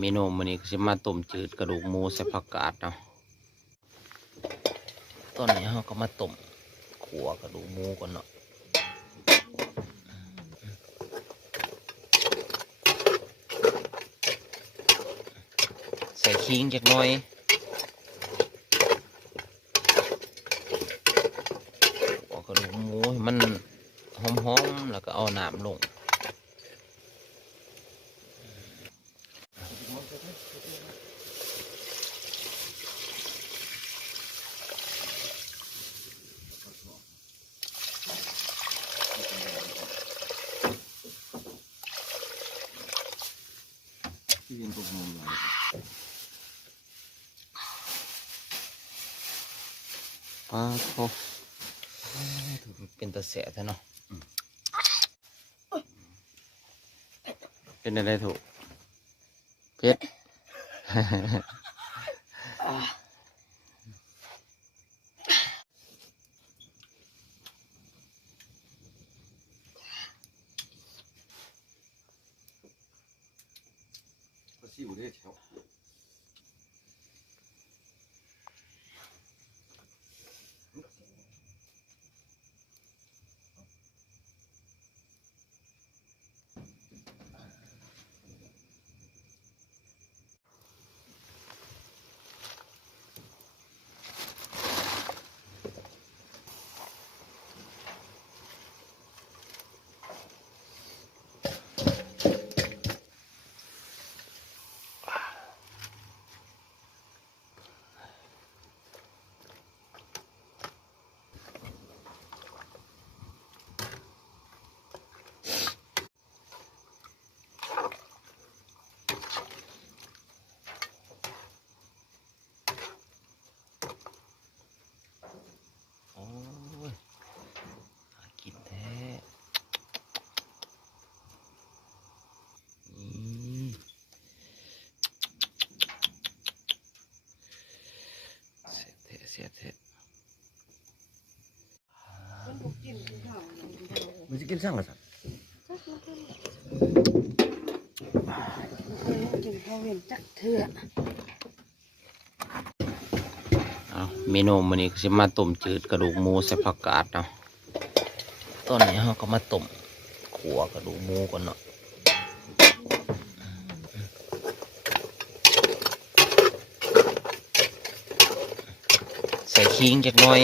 เมนูมื้อนี้ก็สิมาต้มจืดกระดูกหมูใส่ผักกาดเนาะตอนนี้เราก็มาต้มขัวกระดูกหมูก่อนเนาะใส่ขิงจักหน่อยขัวกระดูกหมูให้มันหอมๆแล้วก็เอาน้ำลงที่เรียนตกมุมเลยปลาโถเป็นตะแสะแท้เนาะเป็นอะไรถูกเผ็ด ก็ซิวได้แถวโอ้ยน่ากินแท้เสียเทะ มันจะกินสั่งหรือสั่ง กินข้าวเย็นจักเถื่อ เอาเมนูมื้อนี้ก็สิมาต้มจืดกระดูกหมูใส่ผักกาดเนาะตอนนี้เราก็มาต้มขัวกระดูกหมูก่อนเนาะใส่ขิงจักหน่อย